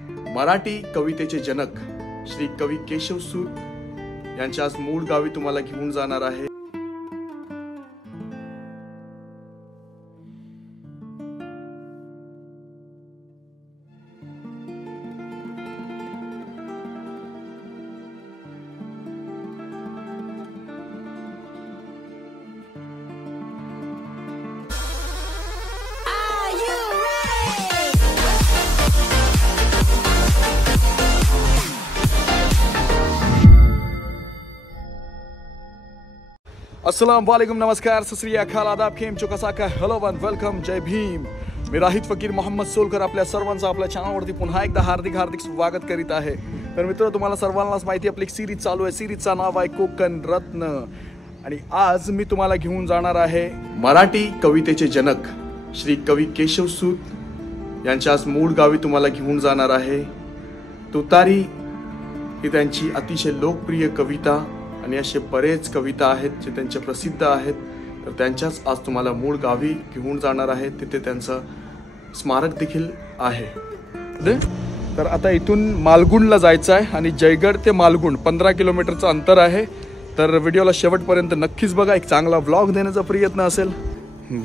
मराठी कवितेचे जनक श्री कवी केशवसूत यांच्या आज मूळ गावी तुम्हाला घेऊन जाणार आहे। अस्सलाम वालेकुम, नमस्कार, सत श्री अकाल, आदाब, खेम चोकसा का हेलो वन वेलकम, जय भीम। मी राहित फकीर मोहम्मद सोलकर आपल्या सर्वांचं आपल्या चॅनलवरती पुन्हा एकदा हार्दिक स्वागत करीत आहे। तर मित्र, तुम्हाला सर्वांनाच माहिती आपली सिरीज चालू आहे। सिरीजचं नाव आहे कोकण रत्न आणि आज मी तुम्हाला घेऊन जाणार आहे मराठी कवितेचे जनक श्री कवी केशवसूत यांच्या आज मूळ गावी तुम्हाला घेऊन जाणार आहे। तुतारी ही त्यांची अतिशय लोकप्रिय कविता आणि असे बरेच कविता आहेत जे त्यांचे प्रसिद्ध आहेत। तर त्यांच्याच आज तुम्हाला मूळ गावी घेऊन जाणार आहे, तिथे त्यांचं स्मारक देखील आहे। तर आता इथून मालगुणला जायचं आहे आणि जयगड ते मालगुण 15 किलोमीटरचं अंतर आहे। तर व्हिडिओला शेवटपर्यंत नक्कीच बघा, एक चांगला व्लॉग देण्याचा प्रयत्न असेल।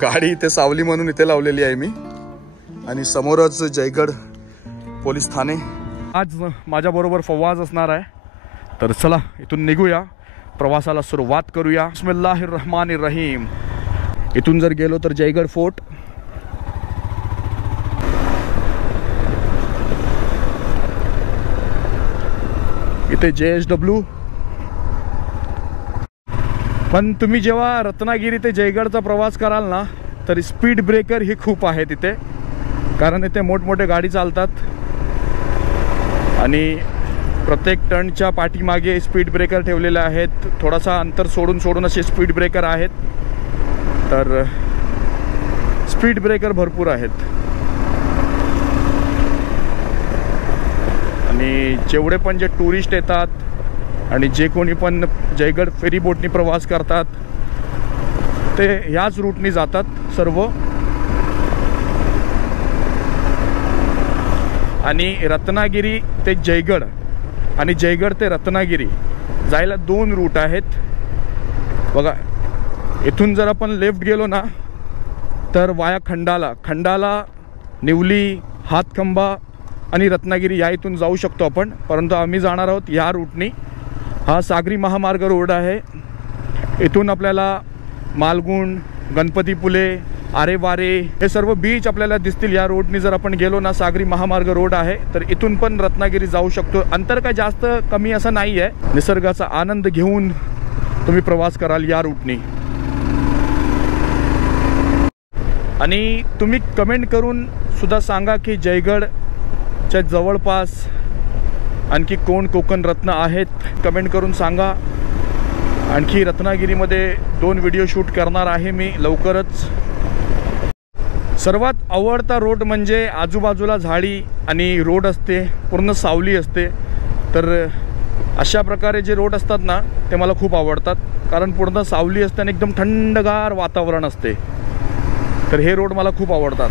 गाडी इथे सावली म्हणून इथे लावलेली आहे मी आणि समोरच जयगड पोलीस ठाणे। आज माझ्याबरोबर फवाज असणार आहे, तर चला इथून निघूया, प्रवासाला सुरुवात करूया। बिस्मिल्लाहिर्रहमानिर्रहीम। इथून जर गेलो तर जयगड फोर्ट, इथे JSW। पण तुम्ही जेव्हा रत्नागिरी ते जयगडचा प्रवास कराल ना, तर स्पीड ब्रेकर ही खूप आहे तिथे, कारण इथे मोठमोठे गाडी चालतात आणि प्रत्येक टर्नच्या पाठीमागे स्पीड ब्रेकर ठेवलेले आहेत। थोडासा अंतर सोडून असे स्पीड ब्रेकर आहेत, तर स्पीड ब्रेकर भरपूर आहेत। आणि जेवढे पण जे टुरिस्ट येतात आणि जे कोणी पण जयगड फेरी बोटनी प्रवास करतात ते ह्याच रूटनी जातात सर्व। आणि रत्नागिरी ते जयगड आणि जयगड ते रत्नागिरी जायला 2 रूट आहेत बघा। इथून जर आपण लेफ्ट गेलो ना तर वाया खंडाला, निवली, हातखंबा आणि रत्नागिरी या इथून जाऊ शकतो आपण, परंतु आम्ही जाणार आहोत या रूटनी। हा सागरी महामार्ग रोड आहे। इथून आपल्याला मालगुण, गणपतीपुले, आरेवारे हे सर्व बीच आपल्याला दिसतील या रोडनी जर आपण गेलो ना। सागरी महामार्ग रोड आहे, तर इथून पण रत्नागिरी जाऊ शकतो। अंतर काय जास्त कमी असं नाही आहे, निसर्गाचा आनंद घेऊन तुम्ही प्रवास कराल या रूटनी। आणि तुम्ही कमेंट करून सुद्धा सांगा की जयगडच्या जवळपास आणखी कोण कोकण रत्न आहेत, कमेंट करून सांगा। आणखी रत्नागिरीमध्ये 2 व्हिडिओ शूट करणार आहे मी लवकरच। सर्वात आवडता रोड म्हणजे आजूबाजूला झाडी आणि रोड असते, पूर्ण सावली असते। तर अशा प्रकारे जे रोड असतात ना ते मला खूप आवडतात, कारण पूर्ण सावली असते आणि एकदम थंडगार वातावरण असते। तर हे रोड मला खूप आवडतात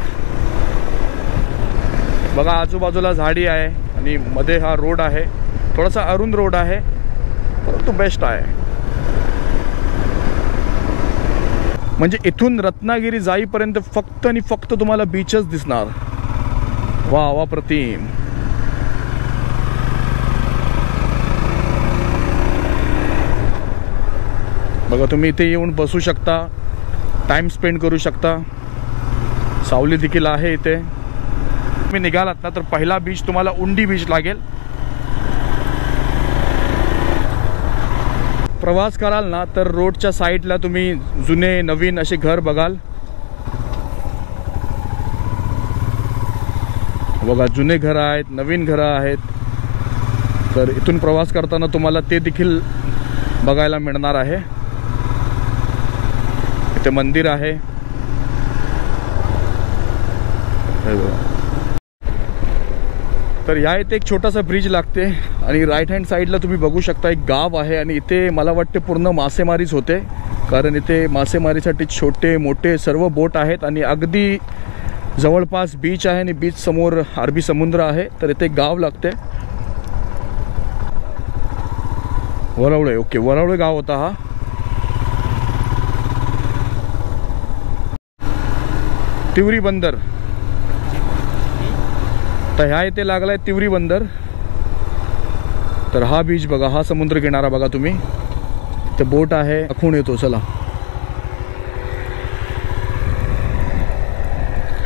बघा। आजूबाजूला झाडी आहे आणि मध्ये हा रोड आहे, थोडासा अरुंद रोड आहे परंतु बेस्ट आहे। म्हणजे इथून रत्नागिरी जाईपर्यंत फक्त आणि फक्त तुम्हाला बीचच दिसणार। वा प्रतिम। बघा, तुम्ही इथे येऊन बसू शकता, टाइम स्पेंड करू शकता, सावली देखील आहे इथे। तुम्ही निघालात ना तर पहिला बीच तुम्हाला उंडी बीच लागेल। प्रवास कराल ना तर रोडच्या साईडला तुम्ही जुने नवीन असे घर बघाल बघा। जुने घर आहेत, नवीन घरं आहेत, तर इथून प्रवास करताना तुम्हाला ते देखील बघायला मिळणार आहे। इथे मंदिर आहे तर या इथे एक छोटासा ब्रिज लागते आणि राईट हँड साईडला तुम्ही बघू शकता एक गाव आहे आणि इथे मला वाटते पूर्ण मासेमारीच होते, कारण इथे मासेमारीसाठी छोटे मोठे सर्व बोट आहेत आणि अगदी जवळपास बीच आहे आणि बीच समोर अरबी समुद्र आहे. तर इथे गाव लागते वरवळे. ओके, वरवळे गाव होता हा. तिवरी बंदर. तर ह्या इथे लागलाय तिवरी बंदर. तर हा बीच बघा, हा समुद्र किनारा बघा तुम्ही. ते बोट आहे, दाखवून येतो चला.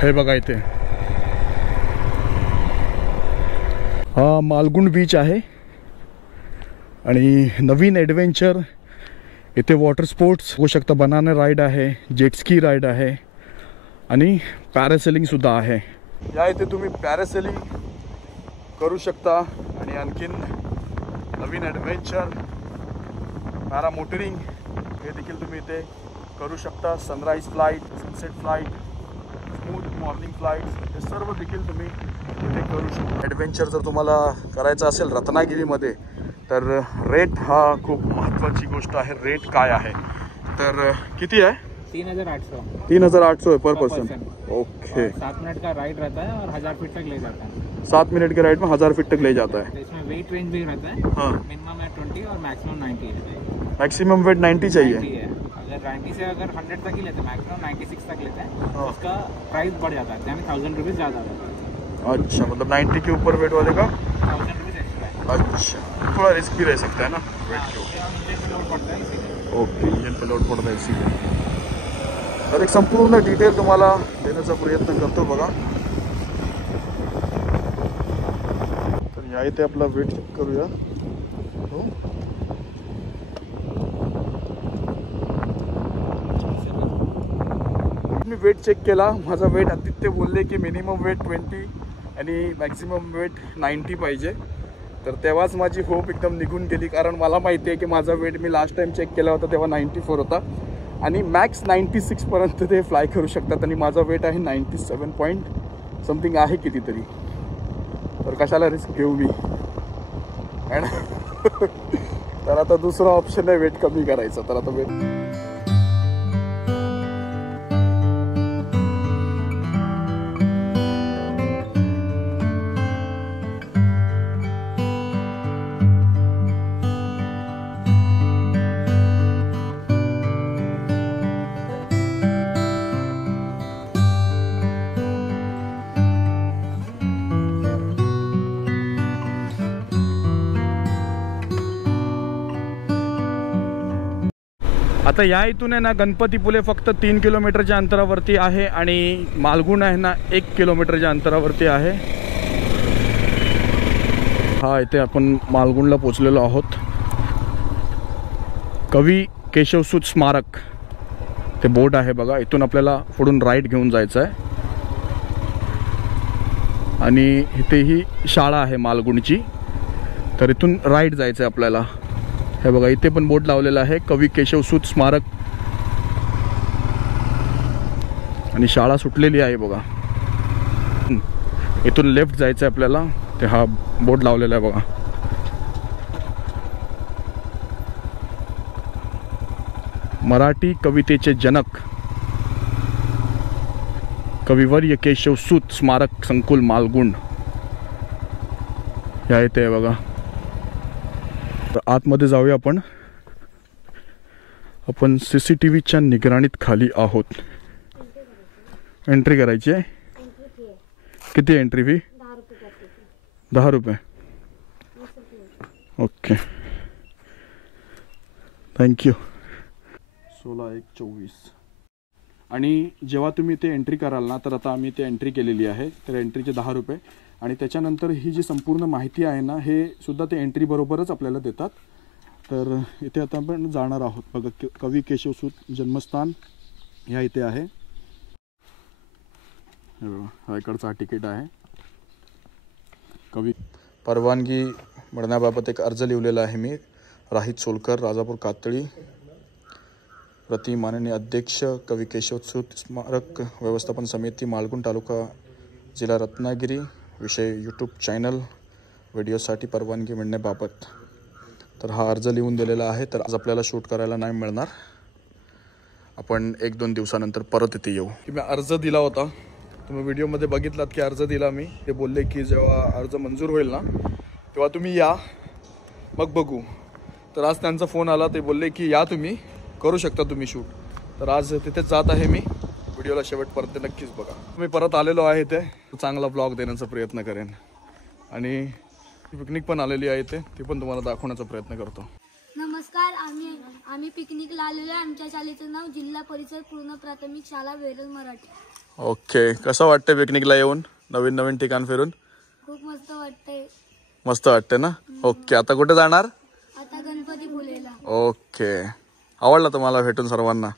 हे बघा इथे हा मालगुंड बीच आहे. आणि नवीन ॲडव्हेंचर इथे वॉटर स्पोर्ट्स होऊ शकतं. बनाना राईड आहे, जेटस्की राईड आहे आणि पॅरासेलिंगसुद्धा आहे. या इथे तुम्ही पॅरासेलिंग करू शकता. आणि आणखीन नवीन ॲडव्हेंचर पॅरामोटरिंग हे देखील तुम्ही इथे करू शकता. Sunrise flight, sunset flight, smooth morning flights हे सर्व देखील तुम्ही इथे करू शकता. ॲडव्हेंचर जर तुम्हाला करायचं असेल रत्नागिरीमध्ये तर रेट हा खूप महत्त्वाची गोष्ट आहे. रेट काय आहे तर किती आहे? 3,800 है पर पर्सन. ओके, 7 मिनट का राइड रहता है और 1000 फीट तक ले जाता है. 7 मिनट के राइड में 1000 फीट तक ले जाता है. इसमें वेट रेंज भी रहता है. हाँ, मिनिमम है 20 और मैक्सिमम 90 है. मैक्सिमम वेट 90 चाहिए. 90 है. अगर 90 से अगर 100 तक ही लेते हैं, मैक्सिमम 96 तक लेते हैं, हाँ. उसका प्राइस बढ़ जाता है. यानी 1000 रुपीज़ ज़्यादा रहता है. अच्छा, मतलब 90 के ऊपर वेट वाले का 1000 रुपीज़ एक्स्ट्रा है. अच्छा, थोड़ा रिस्क भी रह सकता है ना वेट के ऊपर. इंजन पे लोड पड़ता है इसीलिए. ओके, इंजन पे लोड पड़ता है इसीलिए. तर एक संपूर्ण डिटेल तुम्हाला देण्याचा प्रयत्न करतो बघा. तर या इथे आपला वेट चेक करूया. हो, मी वेट चेक केला. माझा वेट आदित्य बोलले की मिनिमम वेट 20 आणि मॅक्सिमम वेट 90 पाहिजे. तर तेव्हाच माझी होप एकदम निघून गेली, कारण मला माहिती आहे की माझा वेट मी लास्ट टाइम चेक केला होता तेव्हा 94 होता आणि मॅक्स 96 पर्यंत ते फ्लाय करू शकतात. आणि माझा वेट आहे 97 पॉईंट समथिंग आहे कितीतरी. तर कशाला रिस्क घेऊ मी. तर आता दुसरा ऑप्शन आहे वेट कमी करायचा. तर आता वेट आता या इथून आहे ना गणपतीपुले फक्त 3 किलोमीटरच्या अंतरावरती आहे आणि मालगुंड आहे ना 1 किलोमीटरच्या अंतरावरती आहे. हा, इथे आपण मालगुंडला पोचलेलो आहोत. कवी केशवसूत स्मारक ते बोर्ड आहे बघा. इथून आपल्याला पुढून राईट घेऊन जायचं आहे. आणि इथे ही शाळा आहे मालगुंडची. तर इथून राईट जायचं आहे आपल्याला. हे बघा, इथे पण बोर्ड लावलेला आहे कवी केशवसूत स्मारक. आणि शाळा सुटलेली आहे बघा. इथून लेफ्ट जायचं आहे आपल्याला. ते हा बोर्ड लावलेला आहे बघा. मराठी कवितेचे जनक कविवर्य केशवसूत स्मारक संकुल मालगुंड या इथे आहे बघा. तर आतमध्ये जाऊया आपण. आपण CCTVच्या निगराणीत खाली आहोत. एंट्री करायची आहे. किती एंट्री फी? 10 रुपये. Okay, thank you. 16/1/24. आणि जेव्हा तुम्ही ते एंट्री कराल ना, तर आता आम्ही ते एंट्री केलेली आहे. तर एंट्रीचे 10 रुपये. आणि त्याच्यानंतर ही जी संपूर्ण माहिती आहे ना, हे सुद्धा ते एंट्री बरोबरच आपल्याला देतात. तर इथे आता आपण जाणार आहोत बघा. कवी केशवसूत जन्मस्थान ह्या इथे आहे. हा इकडचा तिकीट आहे. कवी परवानगी मिळण्याबाबत एक अर्ज लिहिलेला आहे मी. राहित सोलकर, राजापूर कातळी. प्रति माननीय अध्यक्ष कवी केशवसूत स्मारक व्यवस्थापन समिती मालगुंड तालुका जिल्हा रत्नागिरी. विषय यूट्यूब चॅनल व्हिडिओसाठी परवानगी मिळण्याबाबत. तर हा अर्ज लिहून दिलेला आहे. तर आज आपल्याला शूट करायला नाही मिळणार. आपण 1-2 दिवसानंतर परत इथे येऊ. मी अर्ज दिला होता तुम्ही व्हिडिओमध्ये बघितलात की अर्ज दिला मी. ते बोलले की जेव्हा अर्ज मंजूर होईल ना तेव्हा तुम्ही या, मग बघू. तर आज त्यांचा फोन आला, ते बोलले की या तुम्ही, करू शकता तुम्ही शूट. तर आज तिथेच जात आहे मी. व्हिडिओला शेवटपर्यंत नक्कीच बघा. मी परत आलेलो आहे ते चांगला ब्लॉग देण्याचा प्रयत्न करेन आणि पिकनिक पण आलेली आहे ते पण तुम्हाला दाखवण्याचा प्रयत्न करतो. नमस्कार, आम्ही पिकनिकला आलेलो आहे. आमच्या शाळेचं नाव जिल्हा परिषद पूर्ण प्राथमिक शाळा वेरळ मराठी. ओके, कसं वाटतं पिकनिकला येऊन, नवीन नवीन ठिकाण फिरून? खूप मस्त वाटतंय. मस्त वाटते ना? ओके, आता कुठे जाणार? आता गणपती फुलेला. ओके, आवडला तुम्हाला भेटून सर्वांना?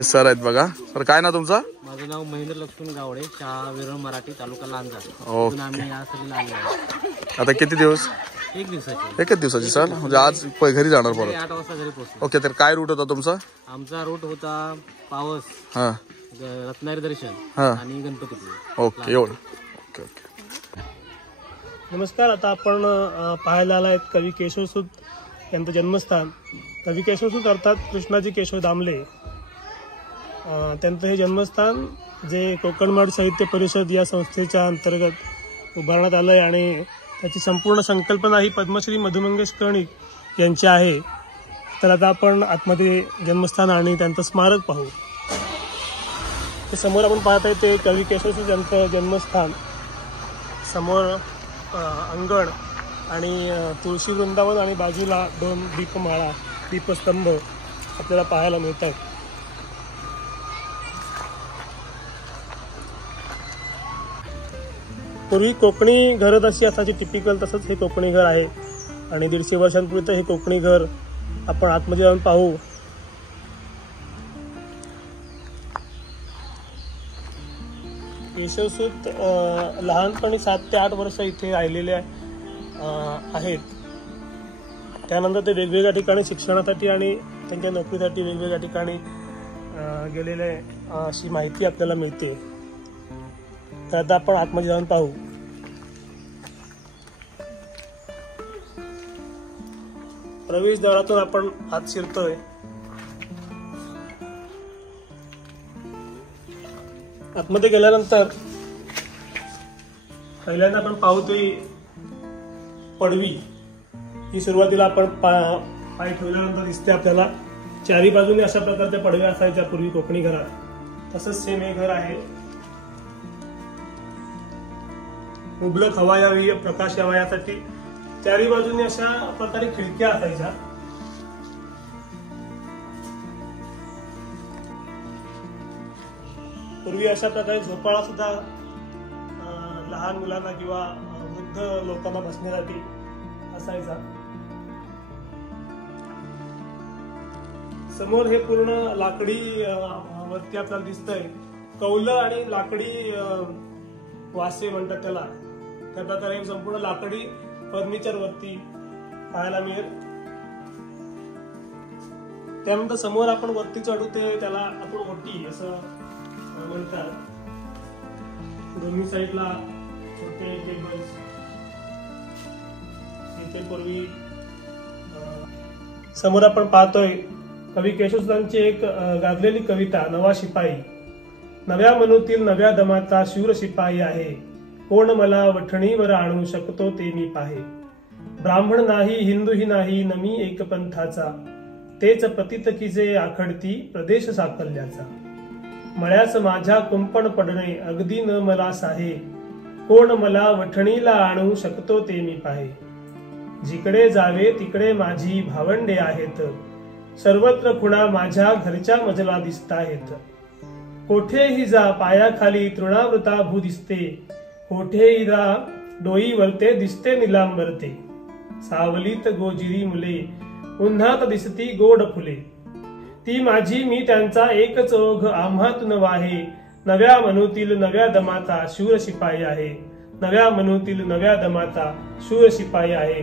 सर आहेत बघा. सर काय ना तुमचं? माझं नाव महेंद्र लक्ष्मण गावडे, शाळा वेरळ मराठी, तालुका लांजा. ओके, आम्ही या सगळ्याला आलो आहे. आता किती दिवस? एकच दिवसाची. सर म्हणजे आज घरी जाणार परत? 8 वाजता घरी पोहोचलो. ओके, तर काय रूट होता तुमचा? आमचा रूट होता पावस, हा, रत्नागिरी दर्शन हा, आणि गणपती. ओके, एवढं. Okay okay. नमस्कार, आता आपण पाहायला आला आहेत कवी केशवसूत यांचं जन्मस्थान. कवी केशवसूत अर्थात कृष्णाजी केशव दामले, त्यांचं हे जन्मस्थान जे कोकणमाड साहित्य परिषद या संस्थेच्या अंतर्गत उभारण्यात आलं आहे आणि त्याची संपूर्ण संकल्पना ही पद्मश्री मधु मंगेश कर्णिक यांची आहे. तर आता आपण आतमध्ये जन्मस्थान आणि त्यांचं स्मारक पाहू. ते समोर आपण पाहत आहे ते कवी केशवसूत यांचं जन्मस्थान. समोर अंगण आणि तुळशी वृंदावन आणि बाजूला 2 दीपमाळा, दीपस्तंभ आपल्याला पाहायला मिळतात. पूर्वी कोकणी घरं अशी असायची टिपिकल, तसंच हे कोकणी घर आहे आणि 150 वर्षांपूर्वी तर हे कोकणी घर आपण आतमध्ये जाऊन पाहू. केशवसूत लहानपणी 7 ते 8 वर्ष इथे राहिलेले आहेत. त्यानंतर ते वेगवेगळ्या ठिकाणी शिक्षणासाठी आणि त्यांच्या नोकरीसाठी वेगवेगळ्या ठिकाणी गेलेले अशी माहिती आपल्याला मिळते. तर आता आपण आतमध्ये जाऊन पाहू. प्रवेशद्वारातून आपण आत शिरतोय. आतमध्ये गेल्यानंतर पहिल्यांदा आपण पाहतोय पडवी. ही सुरुवातीला आपण पाय ठेवल्यानंतर दिसते आपल्याला. चारी बाजूने अशा प्रकारच्या पडव्या असायच्या पूर्वी कोकणी घरात. तसंच सेम हे घर आहे. मुबलक हवा यावी, प्रकाश यावा यासाठी चारी बाजूने अशा प्रकारे खिडक्या असायच्या. पूर्वी अशा प्रकारे झोपाळा सुद्धा लहान मुलांना किंवा वृद्ध लोकांना बसण्यासाठी असायचा. समोर हे पूर्ण लाकडी वरती आपल्याला दिसतंय. कौलं आणि लाकडी वासे म्हणतात त्याला. त्या प्रकारे संपूर्ण लाकडी फर्निचर वरती पाहायला मिळेल. त्यानंतर समोर आपण वरती चढू ते त्याला आपण ओटी असं म्हणतात. दोन्ही साईडला छोटे टेबल्स. इथे पूर्वी समोर आपण पाहतोय कवी केशवसूतांची एक गाजलेली कविता नवा शिपाई. नव्या मनूतील नव्या दमाचा शूर शिपाई आहे. कोण मला वठणीवर आणू शकतो ते मी पाहे. ब्राह्मण नाही हिंदूही नाही नमी एक पंथाचा. तेच पतित किजे आखडती प्रदेश साकल्याचा. मळ्यास माझ्या कुंपण पडणे अगदी न मला साहे. कोण मला वठणीला आणू शकतो ते मी पाहे. जिकडे जावे तिकडे माझी भावंडे आहेत. सर्वत्र खुणा माझ्या घरच्या मजला दिसताहेत. कोठेही जा पायाखाली तृणावृता भू दिसते. कोठेही जा डोई वरते दिसते निलांबरते. सावलीत गोजिरी मुले उन्हात दिसती गोड फुले. ती माझी मी त्यांचा एकच ओघ आम्हातून वाहे. नव्या मनूतील नव्या दमाचा शूर शिपाई आहे. नव्या मनूतील नव्या दमाचा शूर शिपाई आहे.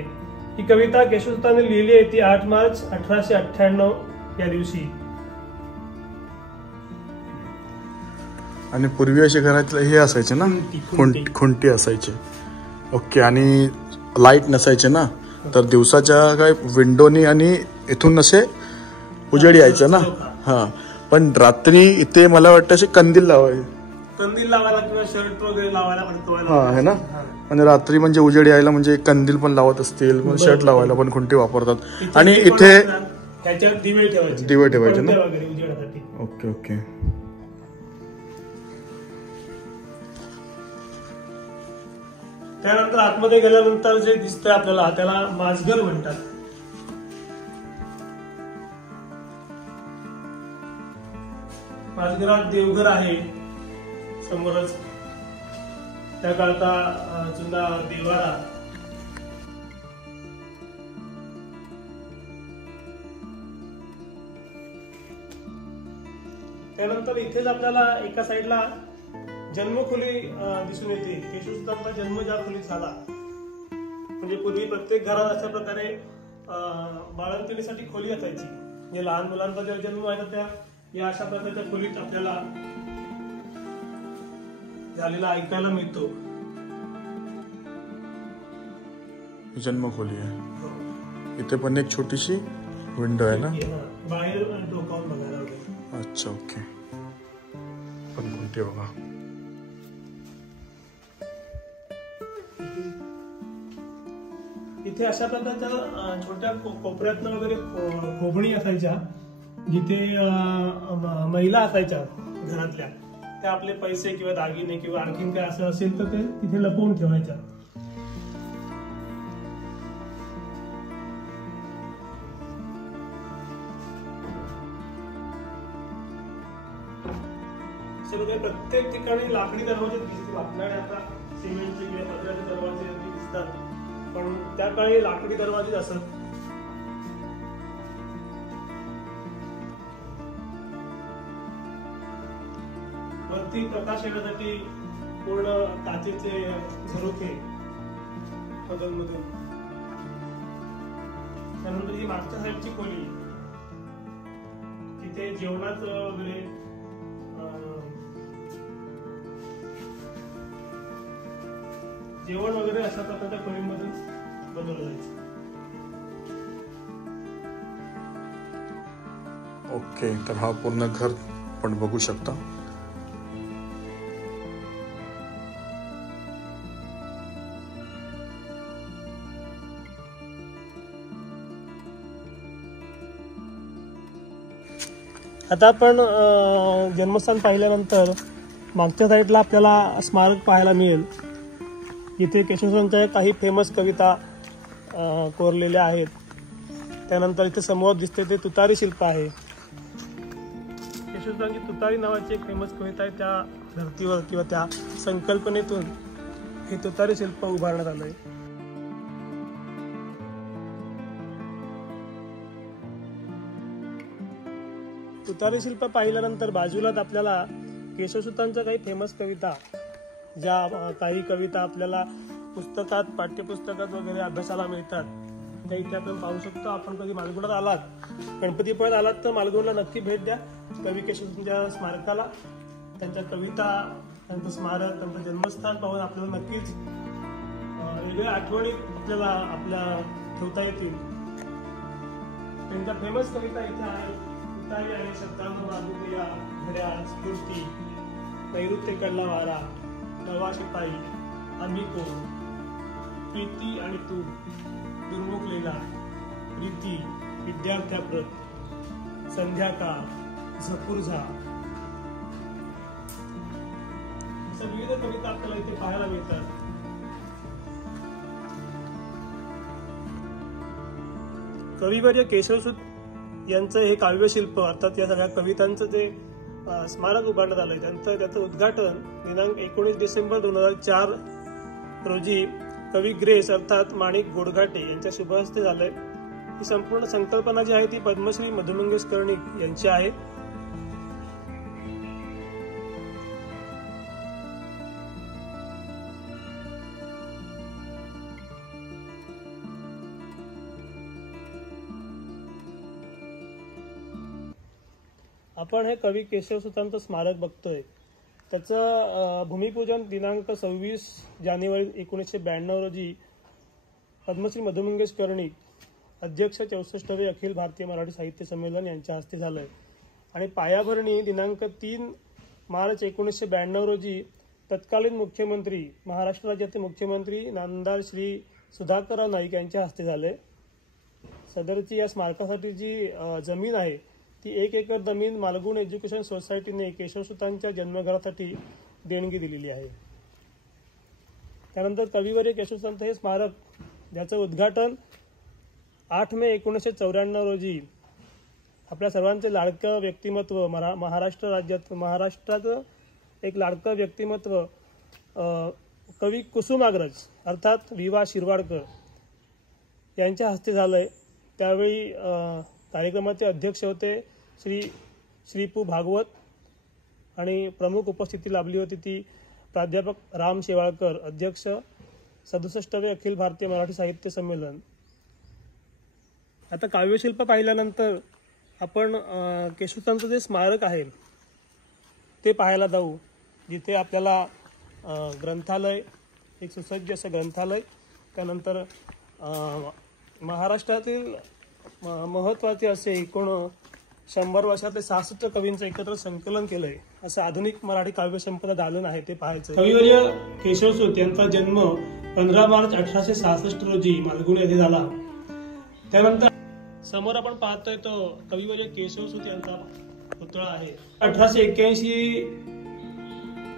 ही कविता केशवसूतांनी लिहिली आहे ती 8 मार्च 1898 या दिवशी. आणि पूर्वी असे घरातले हे असायचे ना, खुंटी असायचे. ओके, आणि लाईट नसायचे ना, तर दिवसाच्या काय विंडोनी आणि इथून असे उजेड यायचं ना. हा, पण रात्री इथे मला वाटतं असे कंदील लावायचे. कंदील लावायला किंवा शर्ट वगैरे लावायला अडकवायला. हा आहे ना. आणि रात्री म्हणजे उजेड यायला म्हणजे कंदील पण लावत असतील, मग शर्ट लावायला पण खुंटी वापरतात. आणि इथे त्याच्यात दिवे ठेवायचे, दिवे ठेवायचे ना. पडदे वगैरे उजेडासाठी. Okay okay. त्यानंतर आतमध्ये गेल्यानंतर जे दिसतंय आपल्याला त्याला माजघर म्हणतात. माजघरात देवघर आहे समोरच, त्या काळचा जुना देवारा. त्यानंतर इथेच आपल्याला एका साईडला जन्मखोली दिसून येते. केशवसुतांचा जन्म ज्या खोलीत झाला, म्हणजे पूर्वी प्रत्येक घरात अशा प्रकारे बाळंतिणीसाठी खोली असायची. म्हणजे लहान मुलांचा जेव्हा जन्म व्हायचा त्या या अशा प्रकारच्या खोलीत आपल्याला झालेला ऐकायला मिळतो. जन्मखोली आहे. इथे पण एक छोटीशी विंडो आहे ना, बाहेर डोकावून बघायला वगैरे. अच्छा ओके. पण खुंटी बघा. इथे अशा प्रकारच्या छोट्या कोपऱ्यातनं वगैरे खोबणी असायच्या, जिथे महिला असायच्या घरातल्या, त्या आपले पैसे किंवा दागिने किंवा आणखीन काय असं असेल तर ते तिथे लपवून ठेवायच्या. प्रत्येक ठिकाणी लाकडी दरवाजे दिसतील आपल्याकडे. आता सिमेंटचे किंवा पत्र्याचे दरवाजे दिसतात, पण त्या काळी लाकडी दरवाजे असत. वरती प्रकाश येण्यासाठी पूर्ण काचेचे झरोखे मधून मधून. त्यानंतर ही मागच्या साईडची खोली, तिथे जेवणाचं वगैरे जेवण वगैरे अशा प्रकारच्या खोलीमधून बनवलं जायचं. ओके. तर हा पूर्ण घर पण बघू शकता. आता आपण जन्मस्थान पाहिल्यानंतर मागच्या साईडला आपल्याला स्मारक पाहायला मिळेल. इथे केशवसुतांच्या काही फेमस कविता कोरलेल्या आहेत. त्यानंतर इथे समोर दिसते ते तुतारी शिल्प आहे. केशवसुतांची तुतारी नावाची एक फेमस कविता आहे. त्या धर्तीवर किंवा त्या संकल्पनेतून हे तुतारी शिल्प उभारण्यात आलंय. तुतारी शिल्प पाहिल्यानंतर बाजूलाच आपल्याला केशवसुतांच्या काही फेमस कविता, ज्या काही कविता आपल्याला पुस्तकात, पाठ्यपुस्तकात वगैरे अभ्यासाला मिळतात, त्या इथे आपण पाहू शकतो. आपण कधी मालगुणात आलात, गणपतीपुळ्यात आलात तर मालगुणला नक्की भेट द्या कवी केशवसुतांच्या स्मारकाला. त्यांच्या कविता, त्यांचं स्मारक, त्यांचं जन्मस्थान पाहून आपल्याला नक्कीच वेगळ्या आठवणी आपल्या ठेवता येतील. त्यांच्या फेमस कविता इथे आहेत. तुतारी आणि शब्दांना मागुया, घड्याळ, स्फूर्ती, नैऋत्य कडला वारा, नवा शिपाई, आम्ही कोण, प्रीती आणि तू, दुर्मुख लीला, प्रीती, विद्यार्थ्याप्रत, संध्याकाळ, झपुर्झा, अशा विविध कविता आपल्याला इथे पाहायला मिळतात. कविवर्य केशवसुत यांचं हे काव्यशिल्प, अर्थात या सगळ्या कवितांचं जे स्मारक उभारण्यात आलंय, त्याचं उद्घाटन दिनांक 19 डिसेंबर 2004 रोजी कवी ग्रेस अर्थात माणिक गोडघाटे यांच्या शुभहस्ते झालंय. ही संपूर्ण संकल्पना जी आहे ती पद्मश्री मधु मंगेश कर्णिक यांची आहे. आपण हे कवी केशवसुतांचं स्मारक बघतोय. त्याचं भूमिपूजन दिनांक 26 जानेवारी 1992 रोजी पद्मश्री मधु मंगेश कर्णिक, अध्यक्ष 64वे अखिल भारतीय मराठी साहित्य संमेलन यांच्या हस्ते झालंय. आणि पायाभरणी दिनांक 3 मार्च 1992 रोजी तत्कालीन मुख्यमंत्री, महाराष्ट्र राज्याचे मुख्यमंत्री नामदार श्री सुधाकरराव नाईक यांच्या हस्ते झाले. सदरची या स्मारकासाठी जी जमीन आहे ती 1 एकर जमीन मालगुण एज्युकेशन सोसायटीने केशवसुतांच्या जन्मघरासाठी देणगी दिलेली आहे. त्यानंतर कविवर्य केशवसुतांचं हे स्मारक, ज्याचं उद्घाटन 8 मे 1994 रोजी आपल्या सर्वांचे लाडकं व्यक्तिमत्व, महाराष्ट्राचं एक लाडकं व्यक्तिमत्व कवी कुसुमाग्रज अर्थात वि.वा. शिरवाडकर यांच्या हस्ते झालंय. त्यावेळी कार्यक्रमाचे अध्यक्ष होते श्री पु. भागवत आणि प्रमुख उपस्थिती लाभली होती ती प्राध्यापक राम शेवाळकर, अध्यक्ष 67वे अखिल भारतीय मराठी साहित्य संमेलन. आता काव्यशिल्प पाहिल्यानंतर आपण केशवसुतांचं जे स्मारक आहे ते पाहायला जाऊ, जिथे आपल्याला ग्रंथालय, एक सुसज्ज असं ग्रंथालय, त्यानंतर महाराष्ट्रातील महत्त्वाचे असे एकूण 100 वर्षातले 66 कवींचं एकत्र संकलन केलंय असं आधुनिक मराठी काव्यसंपदा दालन आहे, ते पाहायचं. कविवर्य केशवसूत यांचा जन्म 15 मार्च 1866 रोजी मालगुण येथे झाला. त्यानंतर समोर आपण पाहतोय तो कविवर्य केशवसूत यांचा पुतळा आहे. 1881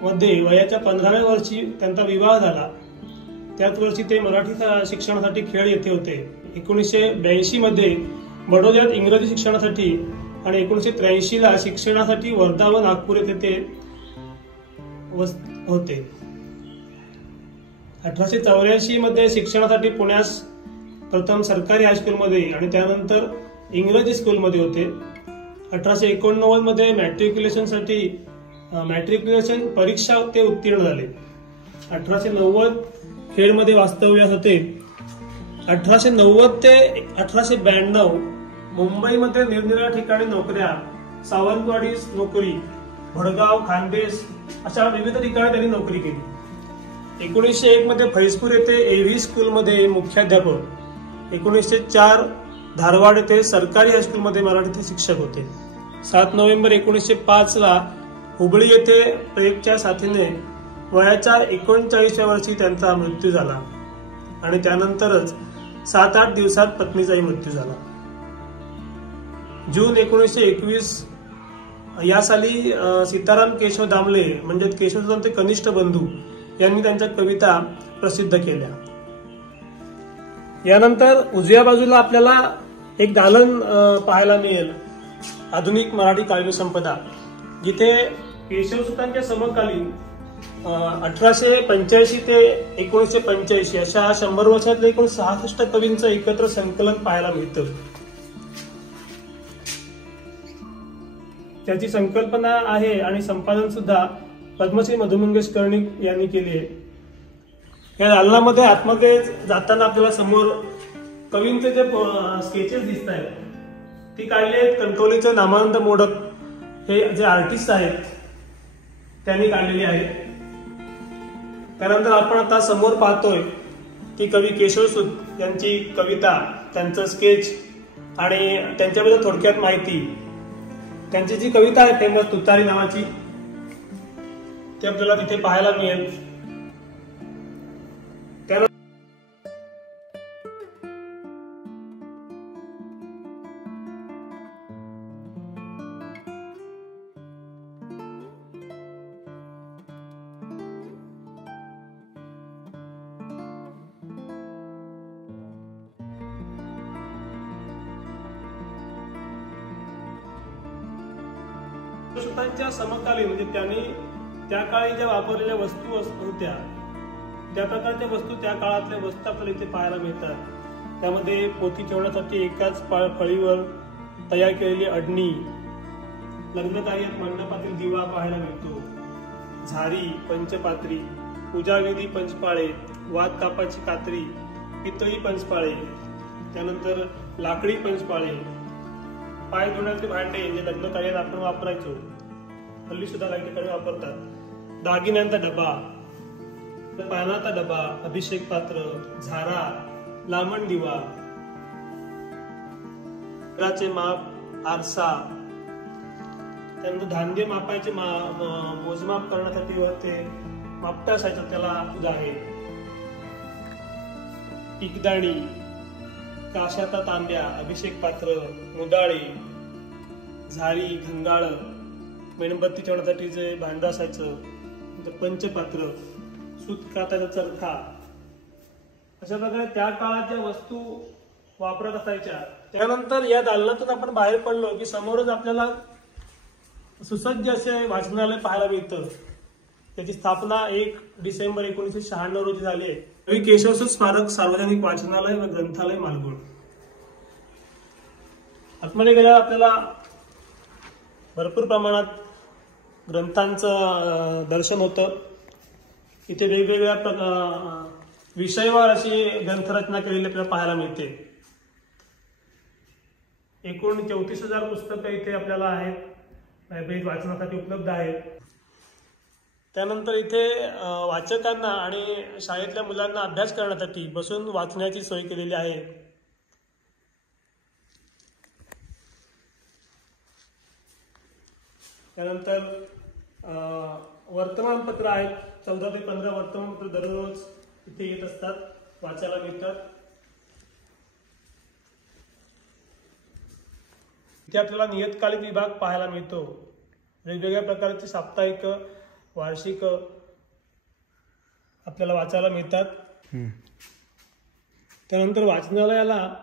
मध्ये वयाच्या 15व्या वर्षी त्यांचा विवाह झाला. त्याच वर्षी ते मराठी शिक्षणासाठी खेड येथे होते. 1982 मध्ये बडोद्यात इंग्रजी शिक्षणासाठी आणि 1983 ला शिक्षणासाठी वर्धा व नागपूर येथे ते होते. 1884 मध्ये शिक्षणासाठी पुण्यास प्रथम सरकारी हायस्कूलमध्ये आणि त्यानंतर इंग्रजी स्कूलमध्ये होते. 1889 मध्ये मॅट्रिक्युलेशन परीक्षा ते उत्तीर्ण झाले. 1890 खेडमध्ये वास्तव्यास होते. 1890 ते 1892 मुंबईमध्ये निरनिराळ्या ठिकाणी नोकऱ्या, सावंतवाडी नोकरी, भडगाव, खानदेश अशा विविध ठिकाणी त्यांनी नोकरी केली. 1901 मध्ये फैजपूर येथे एव्ही स्कूलमध्ये मुख्याध्यापक, 1904 धारवाड येथे सरकारी हायस्कूलमध्ये मराठीचे शिक्षक होते. 7 नोव्हेंबर 1905 ला हुबळी येथे प्लेगच्या साथीने वयाच्या 39व्या वर्षी त्यांचा मृत्यू झाला आणि त्यानंतरच 7-8 दिवसात पत्नीचाही मृत्यू झाला. जून 1921 या साली सीताराम केशव दामले म्हणजे केशवसुतांचे कनिष्ठ बंधू यांनी त्यांच्या कविता प्रसिद्ध केल्या. यानंतर उजव्या बाजूला आपल्याला एक दालन पाहायला मिळेल, आधुनिक मराठी काव्यसंपदा, जिथे केशवसुतांच्या समकालीन 1885 ते 1985 अशा 100 वर्षातले एकूण 66 कवींचं एकत्र संकलन पाहायला मिळतं. त्याची संकल्पना आहे आणि संपादन सुद्धा पद्मश्री मधु मंगेश कर्णिक यांनी केली आहे. या दालनामध्ये आतमध्ये जाताना आपल्याला समोर कवींचे जे स्केचेस दिसत आहेत ती काढले आहेत कणकवलीचे नामानंद मोडक हे जे आर्टिस्ट आहेत त्यांनी काढलेली आहेत. त्यानंतर आपण आता समोर पाहतोय की कवी केशवसूत यांची कविता, त्यांचं स्केच आणि त्यांच्याबद्दल थोडक्यात माहिती. त्यांची जी कविता आहे फेमस तुतारी नावाची ते आपल्याला तिथे पाहायला मिळेल. केशवसूतांच्या समकालीन म्हणजे त्यांनी त्या काळी ज्या वापरलेल्या वस्तू होत्या त्या प्रकारच्या वस्तू, त्या काळातल्या वस्तू आपल्याला इथे पाहायला मिळतात. त्यामध्ये पोथी ठेवण्यासाठी एकाच फळीवर तयार केलेली अडणी, लग्न कार्यात मंडपातील दिवा पाहायला मिळतो, झारी, पंचपात्री, पूजाविधी पंचपाळे, वात कापाची कात्री, पितळी पंचपाळे, त्यानंतर लाकडी पंचपाळे, पाय धुण्याचे भांडे जे लग्न कार्यात आपण वापरायचो, हल्ली सुद्धा काही ठिकाणी वापरतात, दागिन्यांचा डबा, पानाचा डबा, अभिषेक पात्र, झारा, लांबण दिवा, माप, आरसा, त्यानंतर धान्य मापायचे मोजमाप करण्यासाठी व ते मापटा असायचं त्याला तुझा आहे. पिकदाणी, काशाता तांब्या, अभिषेक पात्र, मुदाळे, झारी, घंगाळ, मेणबत्ती ठेवण्यासाठी जे भांड असायचं, पंचपात्र, सूत काताचा चरखा, अशा प्रकारे त्या काळात ज्या वस्तू वापरत असायच्या. त्यानंतर या दालनातून आपण बाहेर पडलो की समोरच आपल्याला सुसज्ज असे वाचनालय पाहायला मिळतं. त्याची स्थापना 1 डिसेंबर 1996 रोजी झाली आहे. कवी केशवसुत स्मारक सार्वजनिक वाचनालय व ग्रंथालय मालगुण. आतमध्ये गेल्यावर आपल्याला भरपूर प्रमाणात ग्रंथांचं दर्शन होतं. इथे वेगवेगळ्या विषयावर अशी ग्रंथरचना केलेली आपल्याला पाहायला मिळते. एकूण 34,000 पुस्तकं इथे आपल्याला आहेत, लायब्ररीत वाचनासाठी उपलब्ध आहेत. त्यानंतर इथे वाचकांना आणि शाळेतल्या मुलांना अभ्यास करण्यासाठी बसून वाचण्याची सोय केलेली आहे. त्यानंतर वर्तमानपत्र आहेत. 14 ते 15 वर्तमानपत्र दररोज इथे येत असतात, वाचायला मिळतात. इथे आपल्याला नियतकालिक विभाग पाहायला मिळतो. वेगवेगळ्या प्रकारचे साप्ताहिक, वार्षिक आपल्याला वाचायला मिळतात. त्यानंतर वाचनालयाला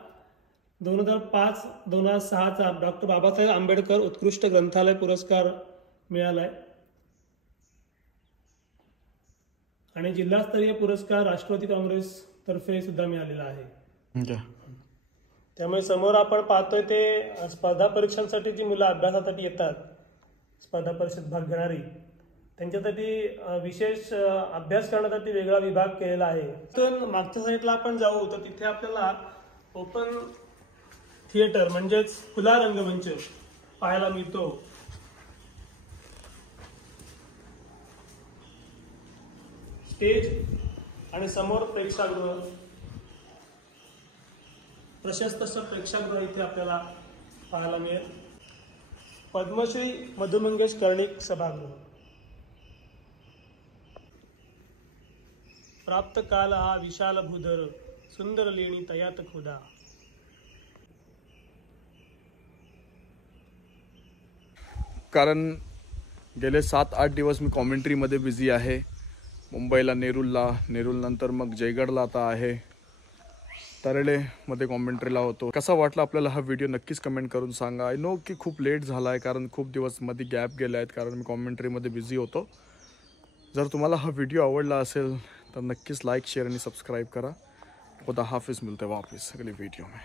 2005-2006चा डॉक्टर बाबासाहेब आंबेडकर उत्कृष्ट ग्रंथालय पुरस्कार मिळालाय आणि जिल्हास्तरीय पुरस्कार राष्ट्रवादी काँग्रेस तर्फे सुद्धा मिळालेला आहे. त्यामुळे समोर आपण पाहतोय ते स्पर्धा परीक्षांसाठी जी मुलं अभ्यासासाठी येतात, स्पर्धा परीक्षेत भाग घेणारी, त्यांच्यासाठी विशेष अभ्यास करण्यासाठी वेगळा विभाग केलेला आहे. तर मागच्या साईडला आपण जाऊ तर तिथे आपल्याला ओपन थिएटर म्हणजेच खुला रंगमंच पाहायला मिळतो. स्टेज आणि समोर प्रेक्षागृह, प्रशस्त असं प्रेक्षागृह इथे आपल्याला पाहायला मिळेल. पद्मश्री मधु मंगेश कर्णिक सभागृह. प्राप्त काल हा विशाल भूधर, सुंदर लेणी तयात खुदा. कारण गेले 7-8 दिवस मी कॉमेंट्रीमध्ये बिझी आहे. मुंबईला नेरूल नंतर मग जयगडला आता आहे, तरळेमध्ये कॉमेंट्रीला होतो. कसा वाटला आपल्याला हा व्हिडिओ नक्कीच कमेंट करून सांगा. आय नो की खूप लेट झाला आहे, कारण खूप दिवस मध्ये गॅप गेले आहेत, कारण मी कॉमेंट्रीमध्ये बिझी होतो. जर तुम्हाला हा व्हिडिओ आवडला असेल तर नक्कीच लाईक, शेअर आणि सबस्क्राईब करा. खुदा हाफिज, मिलते वापस अगले वीडियो में.